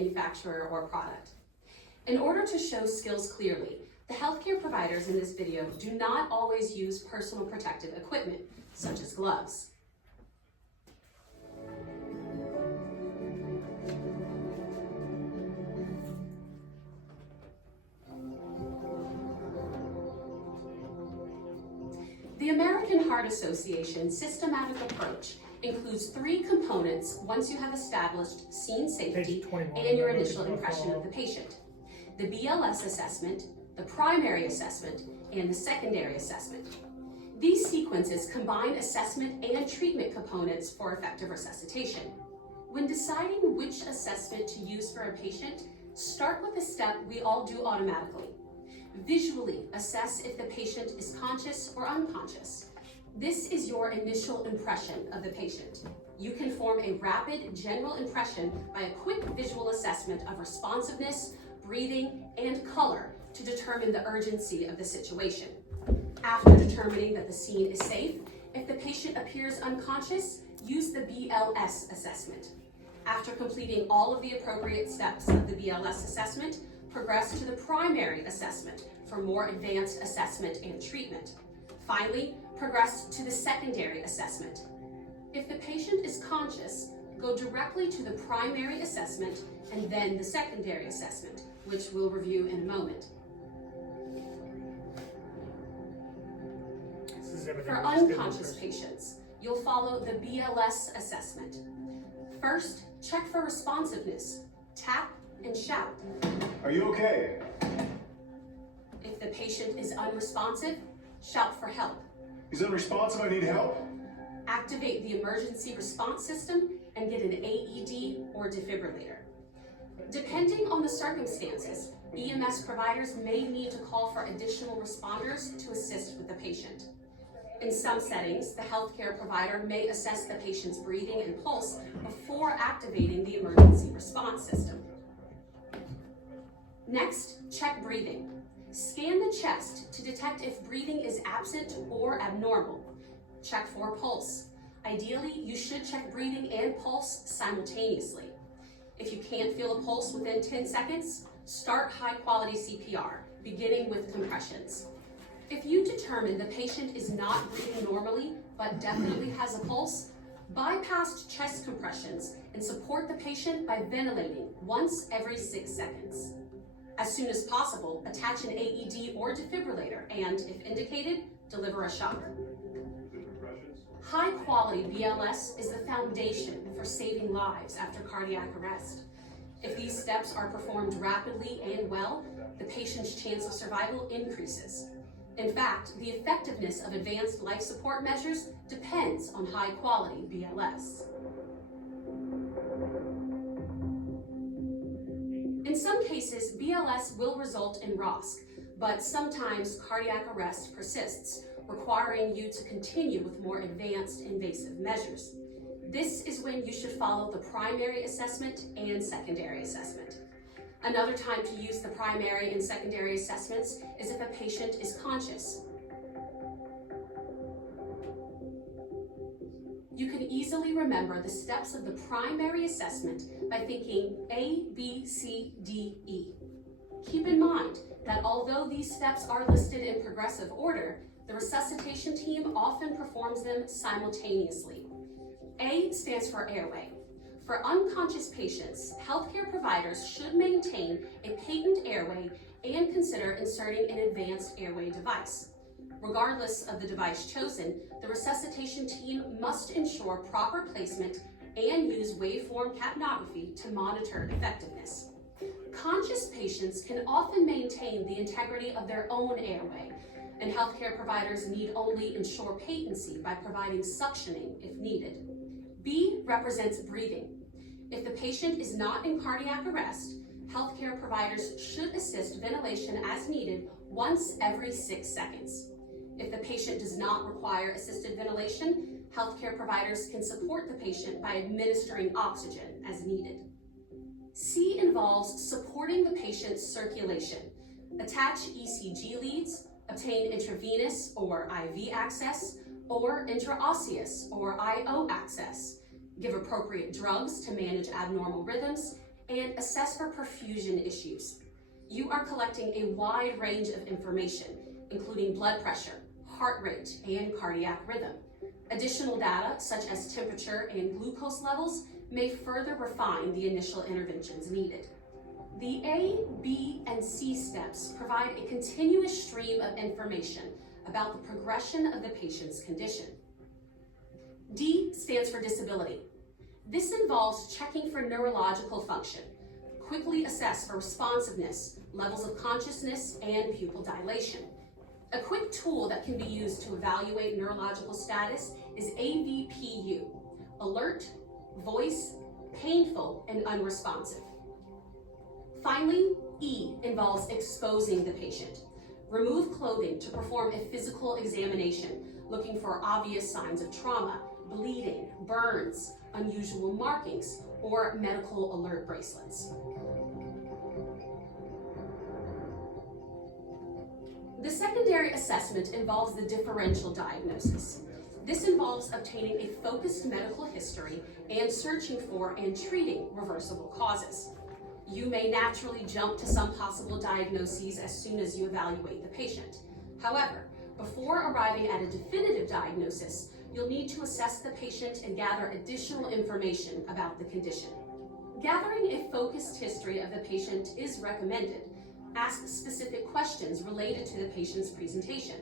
manufacturer or product. In order to show skills clearly, the healthcare providers in this video do not always use personal protective equipment, such as gloves. The American Heart Association systematic approach includes 3 components once you have established scene safety and your initial impression of the patient: the BLS assessment, the primary assessment, and the secondary assessment. These sequences combine assessment and treatment components for effective resuscitation. When deciding which assessment to use for a patient, start with a step we all do automatically. Visually assess if the patient is conscious or unconscious. This is your initial impression of the patient. You can form a rapid general impression by a quick visual assessment of responsiveness, breathing, and color to determine the urgency of the situation. After determining that the scene is safe, if the patient appears unconscious, use the BLS assessment. After completing all of the appropriate steps of the BLS assessment, progress to the primary assessment for more advanced assessment and treatment. Finally, progress to the secondary assessment. If the patient is conscious, go directly to the primary assessment and then the secondary assessment, which we'll review in a moment. For unconscious patients, you'll follow the BLS assessment. First, check for responsiveness. Tap and shout. Are you okay? If the patient is unresponsive, shout for help. He's unresponsive, I need help. Activate the emergency response system and get an AED or defibrillator. Depending on the circumstances, EMS providers may need to call for additional responders to assist with the patient. In some settings, the healthcare provider may assess the patient's breathing and pulse before activating the emergency response system. Next, check breathing. Scan the chest to detect if breathing is absent or abnormal. Check for pulse. Ideally, you should check breathing and pulse simultaneously. If you can't feel a pulse within 10 seconds, start high-quality CPR, beginning with compressions. If you determine the patient is not breathing normally, but definitely has a pulse, bypass chest compressions and support the patient by ventilating once every 6 seconds. As soon as possible, attach an AED or defibrillator and, if indicated, deliver a shock. High-quality BLS is the foundation for saving lives after cardiac arrest. If these steps are performed rapidly and well, the patient's chance of survival increases. In fact, the effectiveness of advanced life support measures depends on high-quality BLS. In some cases, BLS will result in ROSC, but sometimes cardiac arrest persists, requiring you to continue with more advanced invasive measures. This is when you should follow the primary assessment and secondary assessment. Another time to use the primary and secondary assessments is if a patient is conscious. You can easily remember the steps of the primary assessment by thinking A, B, C, D, E. Keep in mind that although these steps are listed in progressive order, the resuscitation team often performs them simultaneously. A stands for airway. For unconscious patients, healthcare providers should maintain a patent airway and consider inserting an advanced airway device. Regardless of the device chosen, the resuscitation team must ensure proper placement and use waveform capnography to monitor effectiveness. Conscious patients can often maintain the integrity of their own airway, and healthcare providers need only ensure patency by providing suctioning if needed. B represents breathing. If the patient is not in cardiac arrest, healthcare providers should assist ventilation as needed once every 6 seconds. If the patient does not require assisted ventilation, healthcare providers can support the patient by administering oxygen as needed. C involves supporting the patient's circulation. Attach ECG leads, obtain intravenous or IV access, or intraosseous or IO access. Give appropriate drugs to manage abnormal rhythms, and assess for perfusion issues. You are collecting a wide range of information, including blood pressure, heart rate, and cardiac rhythm. Additional data, such as temperature and glucose levels, may further refine the initial interventions needed. The A, B, and C steps provide a continuous stream of information about the progression of the patient's condition. D stands for disability. This involves checking for neurological function, quickly assess for responsiveness, levels of consciousness, and pupil dilation. A quick tool that can be used to evaluate neurological status is AVPU, alert, voice, painful, and unresponsive. Finally, E involves exposing the patient. Remove clothing to perform a physical examination, looking for obvious signs of trauma, bleeding, burns, unusual markings, or medical alert bracelets. The secondary assessment involves the differential diagnosis. This involves obtaining a focused medical history and searching for and treating reversible causes. You may naturally jump to some possible diagnoses as soon as you evaluate the patient. However, before arriving at a definitive diagnosis, you'll need to assess the patient and gather additional information about the condition. Gathering a focused history of the patient is recommended. Ask specific questions related to the patient's presentation.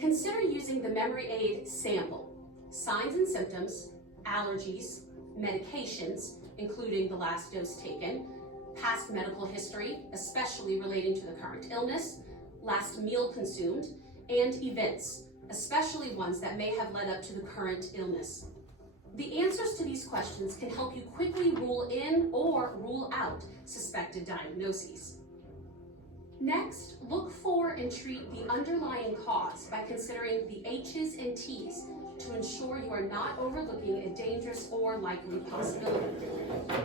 Consider using the memory aid sample, signs and symptoms, allergies, medications, including the last dose taken, past medical history, especially relating to the current illness, last meal consumed, and events, especially ones that may have led up to the current illness. The answers to these questions can help you quickly rule in or rule out suspected diagnoses. Next, look for and treat the underlying cause by considering the H's and T's to ensure you are not overlooking a dangerous or likely possibility.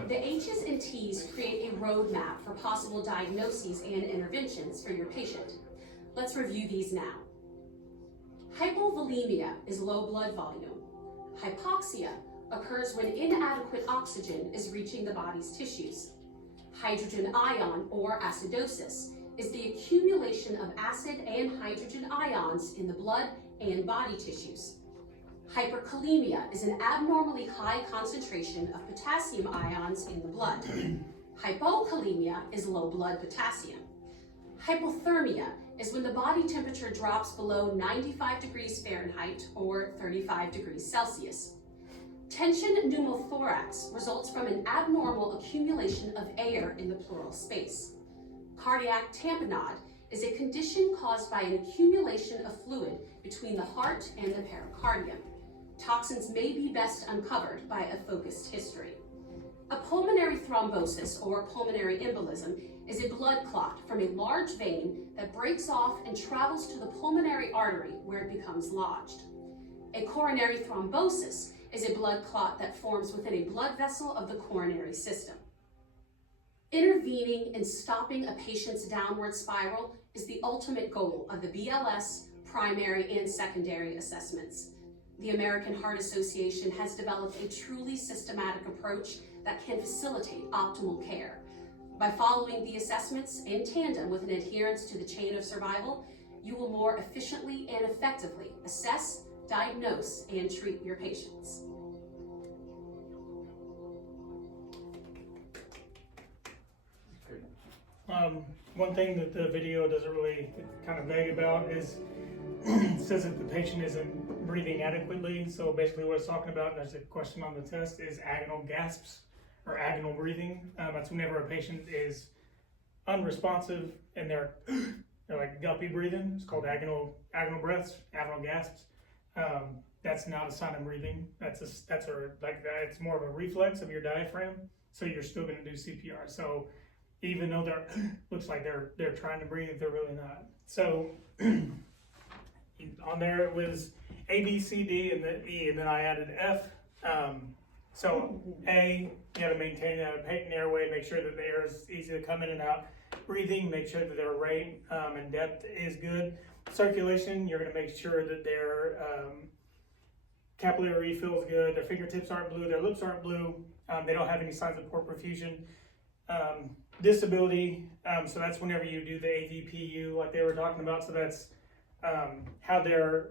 The H's and T's create a roadmap for possible diagnoses and interventions for your patient. Let's review these now. Hypovolemia is low blood volume. Hypoxia occurs when inadequate oxygen is reaching the body's tissues. Hydrogen ion or acidosis is the accumulation of acid and hydrogen ions in the blood and body tissues. Hyperkalemia is an abnormally high concentration of potassium ions in the blood. Hypokalemia is low blood potassium. Hypothermia is when the body temperature drops below 95 degrees Fahrenheit or 35 degrees Celsius. Tension pneumothorax results from an abnormal accumulation of air in the pleural space. Cardiac tamponade is a condition caused by an accumulation of fluid between the heart and the pericardium. Toxins may be best uncovered by a focused history. A pulmonary thrombosis or pulmonary embolism is a blood clot from a large vein that breaks off and travels to the pulmonary artery where it becomes lodged. A coronary thrombosis is a blood clot that forms within a blood vessel of the coronary system. Intervening and stopping a patient's downward spiral is the ultimate goal of the BLS, primary, and secondary assessments. The American Heart Association has developed a truly systematic approach that can facilitate optimal care. By following the assessments in tandem with an adherence to the chain of survival, you will more efficiently and effectively assess, diagnose, and treat your patients. One thing that the video doesn't really kind of vague about is it says that the patient isn't breathing adequately. So basically what it's talking about, there's a question on the test, is agonal gasps or agonal breathing. That's whenever a patient is unresponsive and they're like guppy breathing. It's called agonal breaths, agonal gasps. That's not a sign of breathing. It's more of a reflex of your diaphragm. So you're still going to do CPR. So even though looks like they're trying to breathe, they're really not. So on there it was A, B, C, D, and then E, and then I added F. So A, you got to maintain a patent airway, make sure that the air is easy to come in and out. Breathing, make sure that their rate and depth is good. Circulation, you're going to make sure that their capillary refill is good. Their fingertips aren't blue, their lips aren't blue. They don't have any signs of poor perfusion. Disability, so that's whenever you do the AVPU, like they were talking about. So that's how they're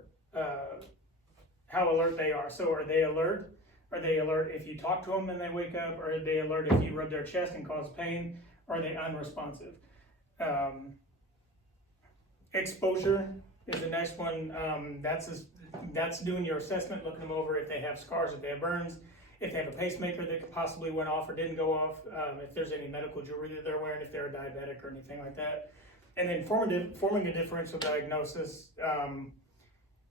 how alert they are. So are they alert? Are they alert if you talk to them and they wake up? Or are they alert if you rub their chest and cause pain? Or are they unresponsive? Exposure is the next one. That's doing your assessment, looking them over if they have scars, if they have burns, if they have a pacemaker that possibly went off or didn't go off, if there's any medical jewelry that they're wearing, if they're a diabetic or anything like that. And then forming a differential diagnosis.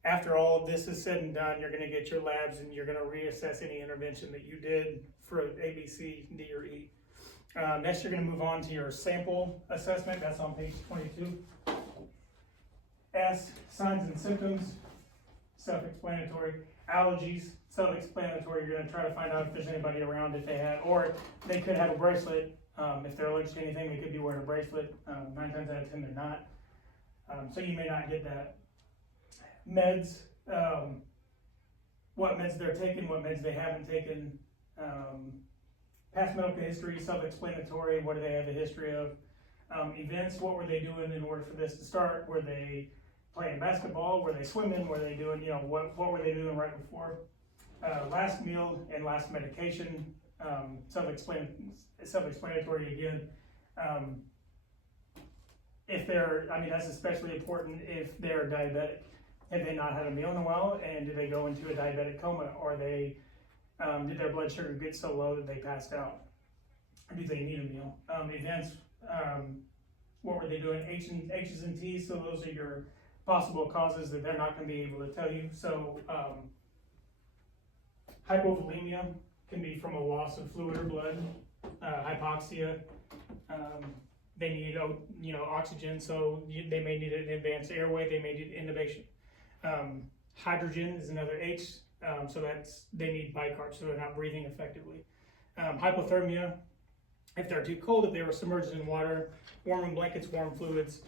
After all of this is said and done, you're going to get your labs and you're going to reassess any intervention that you did for A, B, C, D, or E. Next, you're going to move on to your sample assessment. That's on page 22. S, signs and symptoms, self-explanatory. Allergies, self-explanatory. You're going to try to find out if there's anybody around if they have, or they could have a bracelet. If they're allergic to anything, they could be wearing a bracelet. 9 times out of 10, they're not. So you may not get that. Meds, what meds they're taking, what meds they haven't taken. Past medical history, self-explanatory. What do they have a history of? Events, what were they doing in order for this to start? Were they playing basketball? Were they swimming? Were they doing, what were they doing right before? Last meal and last medication, self-explanatory again. If they're, that's especially important if they're diabetic. Have they not had a meal in a while, and did they go into a diabetic coma, or did their blood sugar get so low that they passed out? Or do they need a meal? Events, what were they doing? H's and T's, so those are your possible causes that they're not going to be able to tell you. So hypovolemia can be from a loss of fluid or blood. Hypoxia, they need oxygen, so they may need an advanced airway. They may need intubation. Hydrogen is another H, so they need bicarb, so they're not breathing effectively. Hypothermia, if they're too cold, if they were submerged in water, warming blankets, warm fluids.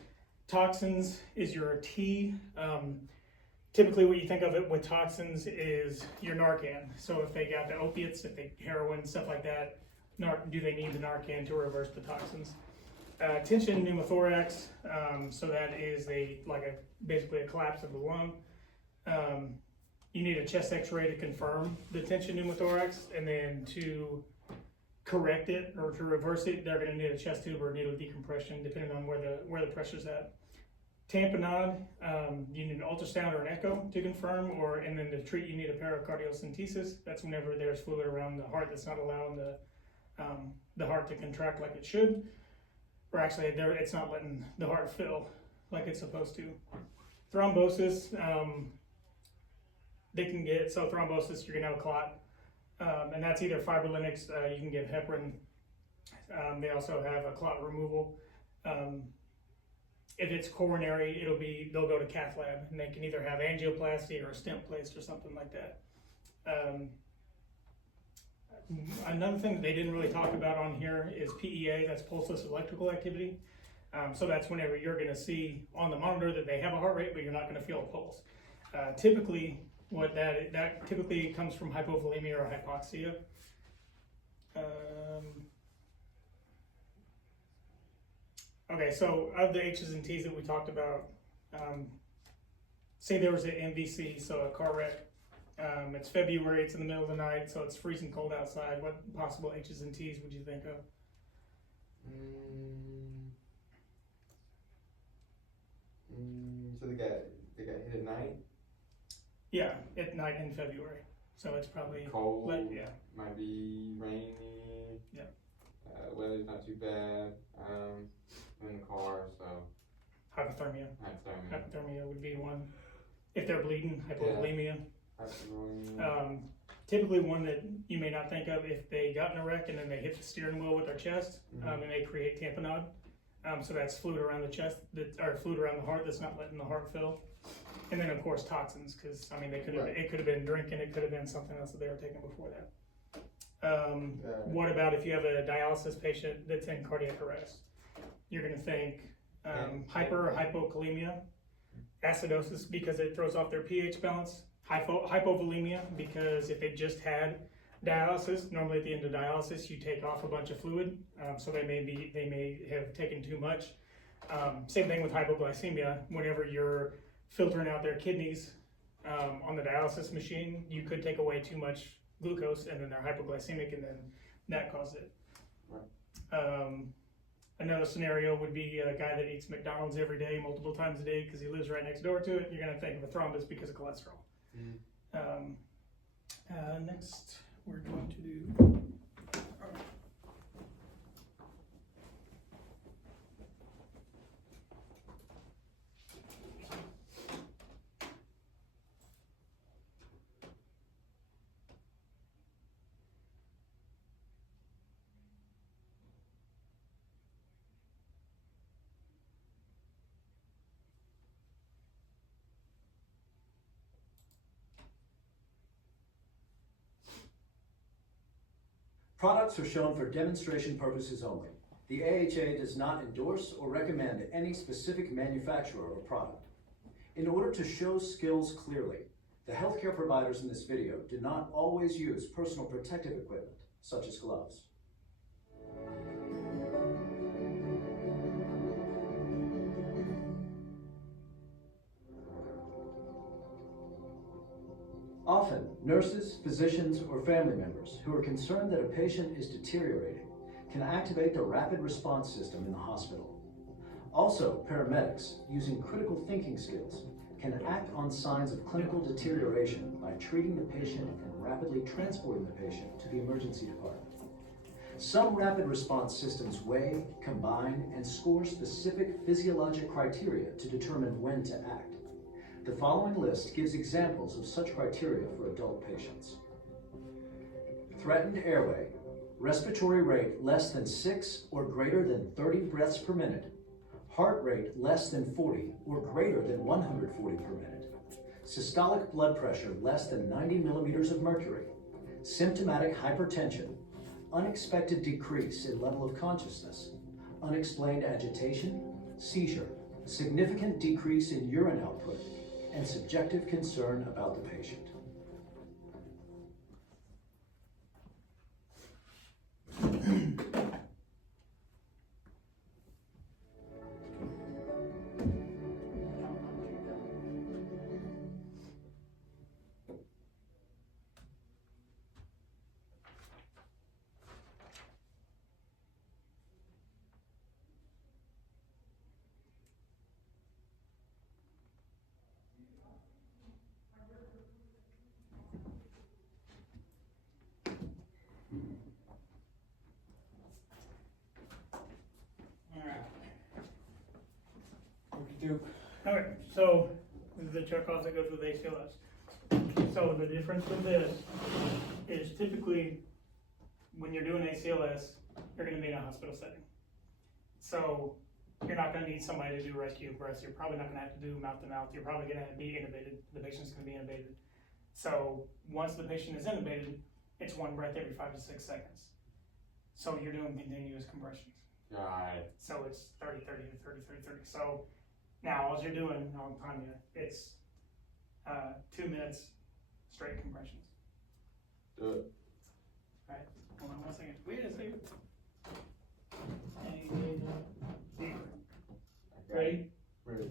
Toxins is your T. Typically what you think of it with toxins is your Narcan. So if they got the opiates, if they heroin, stuff like that, do they need the Narcan to reverse the toxins? Tension pneumothorax, so that is basically a collapse of the lung. You need a chest x-ray to confirm the tension pneumothorax, and then to correct it or to reverse it, they're going to need a chest tube or needle decompression, depending on where the pressure's at. Tamponade, you need an ultrasound or an echo to confirm, and then to treat, you need a pericardiocentesis. That's whenever there's fluid around the heart that's not allowing the heart to contract like it should. Or actually, it's not letting the heart fill like it's supposed to. Thrombosis, thrombosis, you're gonna have a clot, and that's either fibrinolytics, you can give heparin. They also have a clot removal. If it's coronary, they'll go to cath lab, and they can either have angioplasty or a stent placed or something like that. Another thing that they didn't really talk about on here is PEA, that's pulseless electrical activity. So that's whenever you're going to see on the monitor that they have a heart rate, but you're not going to feel a pulse. Typically, that typically comes from hypovolemia or hypoxia. Okay, so of the H's and T's that we talked about, say there was an MVC, so a car wreck. It's February, it's in the middle of the night, so it's freezing cold outside. What possible H's and T's would you think of? So they got hit at night? Yeah, at night in February. So it's probably cold, yeah. Might be rainy. Yeah. Weather's not too bad. I'm in the car, so. Hypothermia would be one. If they're bleeding, hypovolemia. Typically one that you may not think of, if they got in a wreck and then they hit the steering wheel with their chest, and they create tamponade. So that's fluid around the chest, or fluid around the heart that's not letting the heart fill. And then of course toxins, because it could have been drinking, it could have been something else that they were taking before that. What about if you have a dialysis patient that's in cardiac arrest? You're going to think hyper or hypokalemia, acidosis because it throws off their pH balance, hypovolemia because if they just had Dialysis, normally at the end of dialysis, you take off a bunch of fluid, so they may have taken too much. Same thing with hypoglycemia. Whenever you're filtering out their kidneys on the dialysis machine, you could take away too much glucose, and then they're hypoglycemic, and then that causes it. Right. Another scenario would be a guy that eats McDonald's every day, multiple times a day, because he lives right next door to it. You're going to think of a thrombus because of cholesterol. Next, we're going to do. Products are shown for demonstration purposes only. The AHA does not endorse or recommend any specific manufacturer or product. In order to show skills clearly, the healthcare providers in this video do not always use personal protective equipment, such as gloves. Often, nurses, physicians, or family members who are concerned that a patient is deteriorating can activate the rapid response system in the hospital. Also, paramedics, using critical thinking skills, can act on signs of clinical deterioration by treating the patient and rapidly transporting the patient to the emergency department. Some rapid response systems weigh, combine, and score specific physiologic criteria to determine when to act. The following list gives examples of such criteria for adult patients. Threatened airway, respiratory rate less than 6 or greater than 30 breaths per minute, heart rate less than 40 or greater than 140 per minute, systolic blood pressure less than 90 millimeters of mercury, symptomatic hypertension, unexpected decrease in level of consciousness, unexplained agitation, seizure, significant decrease in urine output, and subjective concern about the patient. Alright, so this is the checkoffs that goes with ACLS. So the difference with this is typically when you're doing ACLS, you're going to be in a hospital setting. So you're not going to need somebody to do rescue breaths. You're probably not going to have to do mouth to mouth. You're probably going to be intubated. The patient's going to be intubated. So once the patient is intubated, it's one breath every 5 to 6 seconds. So you're doing continuous compressions. Right. So it's 30, 30 to 30, 30, 30. So now all you're doing, I'll time you, it's 2 minutes straight compressions. Do it. All right, hold on 1 second. Wait a second. Ready? Ready.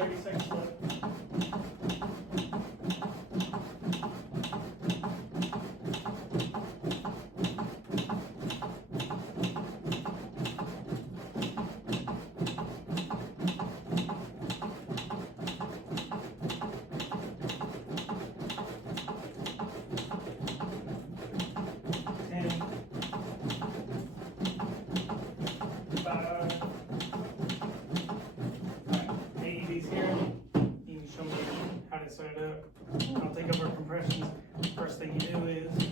30 seconds left. AED's here. You can show me how to set it up. I'll take over compressions. First thing you do is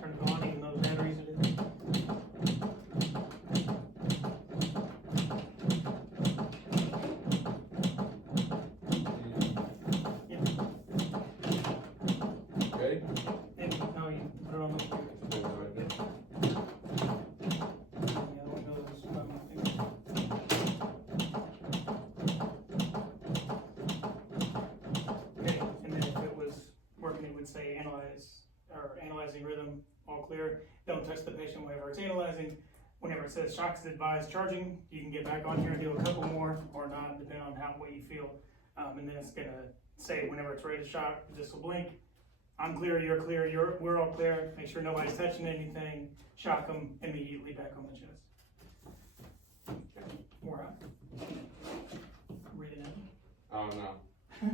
turn it on, even though the batteries are in. Ready? Maybe, no, you put it on the computer. Yeah, I don't know this by my finger. Okay, and then if it was working, it would say analyze, or analyzing rhythm, all clear. Don't touch the patient whenever it's analyzing. Whenever it says shocks advised charging, you can get back on here and do a couple more or not, depending on what you feel. And then it's gonna say whenever it's ready to shock, this will blink. I'm clear, you're clear, we're all clear. Make sure nobody's touching anything. Shock them immediately back on the chest. Okay, more out. Breathing in. Oh no.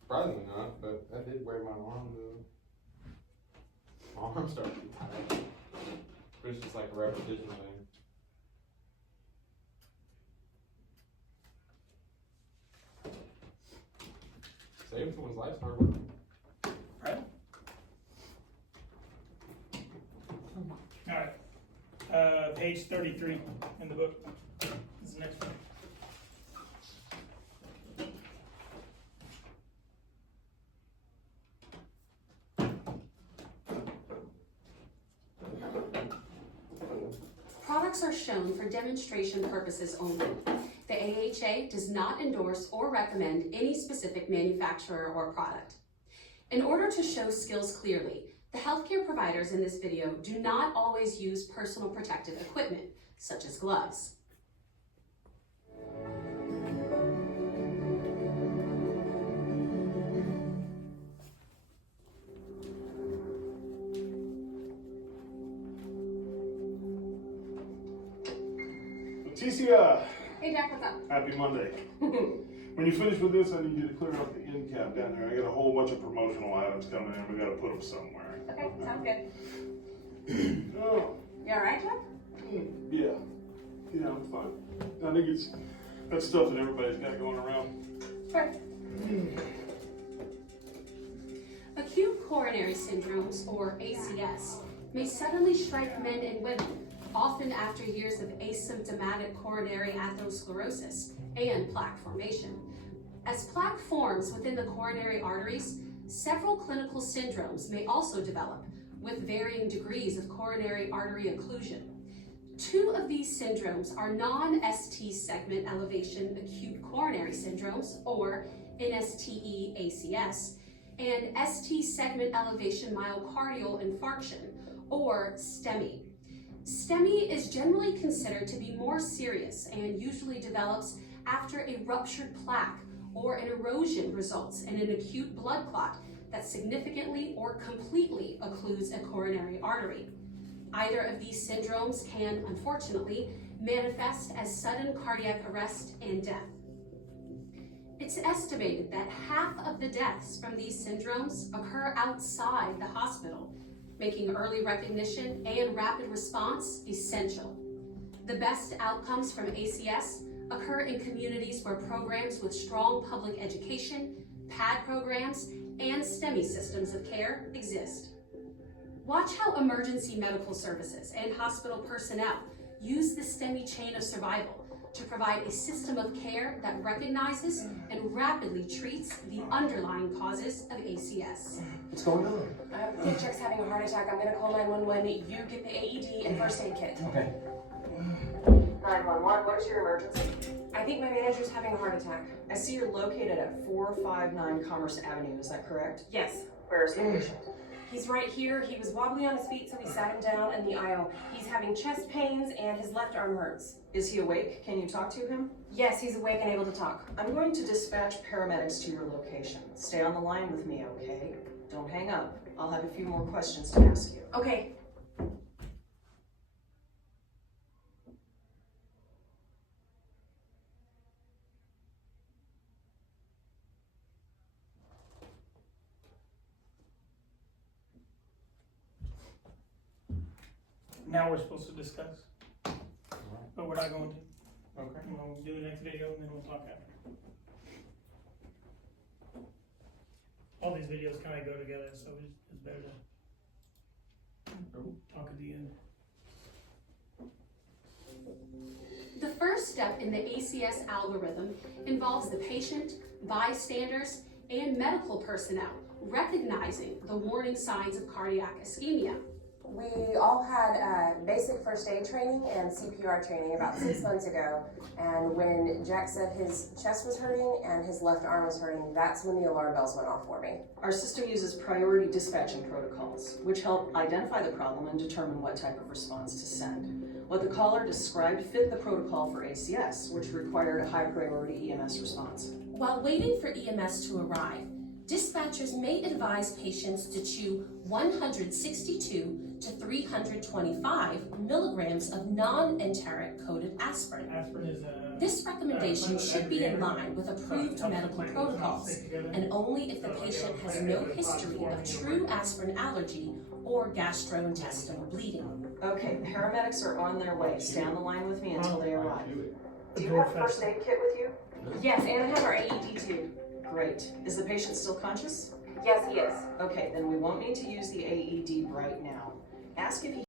Surprisingly not, but that did wear my arm though. My arm started to be tired. But it's just like a repetition thing. Saving someone's life's hard work. Right. Alright. Page 33 in the book. This is the next one. Products are shown for demonstration purposes only. The AHA does not endorse or recommend any specific manufacturer or product. In order to show skills clearly, the healthcare providers in this video do not always use personal protective equipment, such as gloves. TCI, Hey, Jack, what's up? happy Monday. When you finish with this, I need you to clear up the end cap down there. I got a whole bunch of promotional items coming in. We gotta put them somewhere. Okay, sounds good. Oh, You all right, Jack? yeah. Yeah, I'm fine. I think it's that stuff that everybody's got going around. Sure. Acute coronary syndromes, or ACS, may suddenly strike men and women, often after years of asymptomatic coronary atherosclerosis and plaque formation. As plaque forms within the coronary arteries, several clinical syndromes may also develop with varying degrees of coronary artery occlusion. Two of these syndromes are non-ST segment elevation acute coronary syndromes, or NSTE-ACS, and ST segment elevation myocardial infarction, or STEMI. STEMI is generally considered to be more serious and usually develops after a ruptured plaque or an erosion results in an acute blood clot that significantly or completely occludes a coronary artery. Either of these syndromes can, unfortunately, manifest as sudden cardiac arrest and death. It's estimated that half of the deaths from these syndromes occur outside the hospital, making early recognition and rapid response essential. The best outcomes from ACS occur in communities where programs with strong public education, PAD programs, and STEMI systems of care exist. Watch how emergency medical services and hospital personnel use the STEMI chain of survival to provide a system of care that recognizes and rapidly treats the underlying causes of ACS. What's going on? District's having a heart attack. I'm gonna call 911. You get the AED and first aid kit. Okay. 911, what is your emergency? I think my manager's having a heart attack. I see you're located at 459 Commerce Avenue, is that correct? Yes. Where is the patient? He's right here. He was wobbly on his feet, so we sat him down in the aisle. He's having chest pains and his left arm hurts. Is he awake? Can you talk to him? Yes, he's awake and able to talk. I'm going to dispatch paramedics to your location. Stay on the line with me, okay? Don't hang up. I'll have a few more questions to ask you. Okay. Now we're supposed to discuss, but we're not going to. Okay. We'll do the next video and then we'll talk after. All these videos kind of go together, so it's better to talk at the end. The first step in the ACS algorithm involves the patient, bystanders, and medical personnel recognizing the warning signs of cardiac ischemia. We all had basic first aid training and CPR training about 6 months ago. And when Jack said his chest was hurting and his left arm was hurting, that's when the alarm bells went off for me. Our system uses priority dispatching protocols, which help identify the problem and determine what type of response to send. What the caller described fit the protocol for ACS, which required a high priority EMS response. While waiting for EMS to arrive, dispatchers may advise patients to chew 162 to 325 milligrams of non-enteric coated aspirin. Aspirin is a. This recommendation should be in line with approved medical protocols, and only if the patient has no history of true aspirin allergy or gastrointestinal bleeding. Okay, paramedics are on their way. Stay on the line with me until they arrive. Do you have a first aid kit with you? Yes, and I have our AED too. Great. Is the patient still conscious? Yes, he is. Okay, then we won't need to use the AED right now. Ask if he